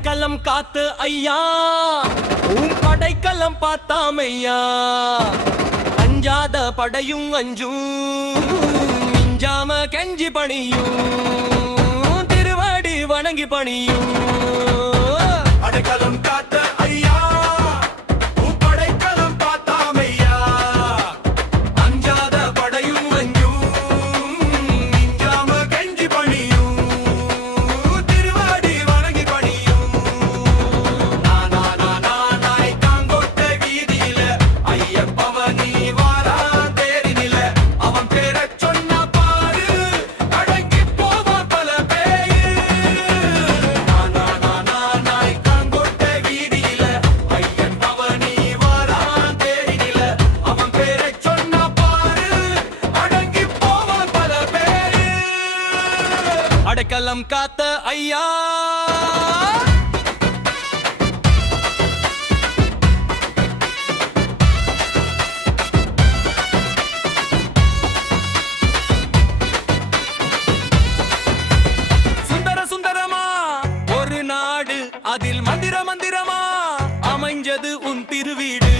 அடைக்கலம் காத்து ஐயா உன் படைக்கலம் பார்த்தாமையா அஞ்சாத படையும் அஞ்சும் மிஞ்சாம கெஞ்சி பணியும் திருவாடி வணங்கி பணியும் அடைக்கலம் காத்த ஐயா உன் படைக்கலம் பார்த்தாமையா அஞ்சாத படையும் அஞ்சும் மிஞ்சாம கெஞ்சி பணியும் திருவாடி வணங்கி பணியும் நானாய் காங்கோட்ட வீதியில ஐயப்பவனி வாரா தேரினில அவன் பேரச் சொன்ன பாரு அடங்கி போவான் பல பேரு நானாய் காங்கோட்ட வீதியில ஐயப்பவனி வாரா தேரினில அவன் பேரச் சொன்ன பாரு அடங்கி போவான் பல பேரு அடைக்கலம் காத்த ஐயா சுந்தர சுந்தரமா ஒரு நாடு அதில் மந்திர மந்திரமா அமைஞ்சது உன் திருவீடு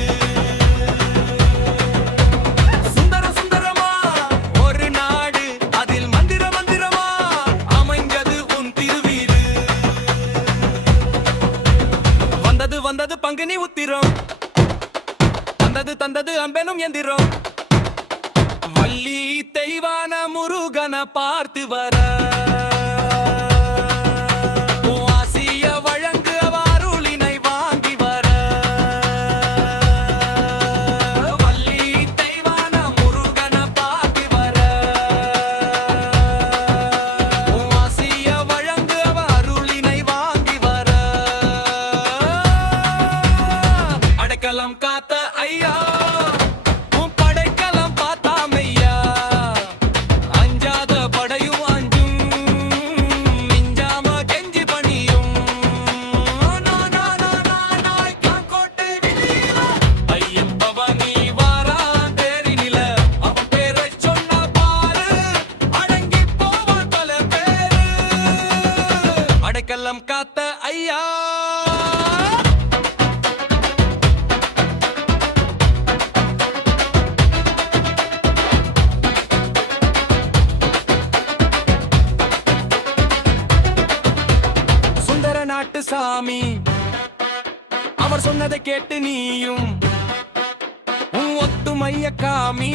சுந்தர சுந்தரமா ஒரு நாடு அதில் மந்திர மந்திரமா அமைஞ்சது உன் திருவீடு வந்தது வந்தது பங்குனி உத்திரம் தந்தது தந்தது அம்பெனும் எந்திரம் வள்ளி தெய்வான முருகன பார்த்து வர உன் ஆசிய வழங்கு அவ அருளினை வாங்கி வர வள்ளி தெய்வான முருகன பார்த்து வர உன் ஆசிய வழங்கு அவ அருளினை வாங்கி வர அடைக்கலம் காத்த ஐயா உன் படைக்கலம் பார்த்தாமையா அஞ்சாத படையும் அஞ்சும் மிஞ்சாம கெஞ்சி பணியும் நானாய் காங்கோட்டை வீதியில ஐயப்பவனி வாரா தேரினில அவன் பேரைச் சொன்ன பாரு அடங்கி போவான் பல பேரு அடைக்கலம் காத்த ஐயா சுந்தர நாட்டு சாமி அவர் சொன்னதை கேட்டு நீயும் உன் ஒத்துமைய காமி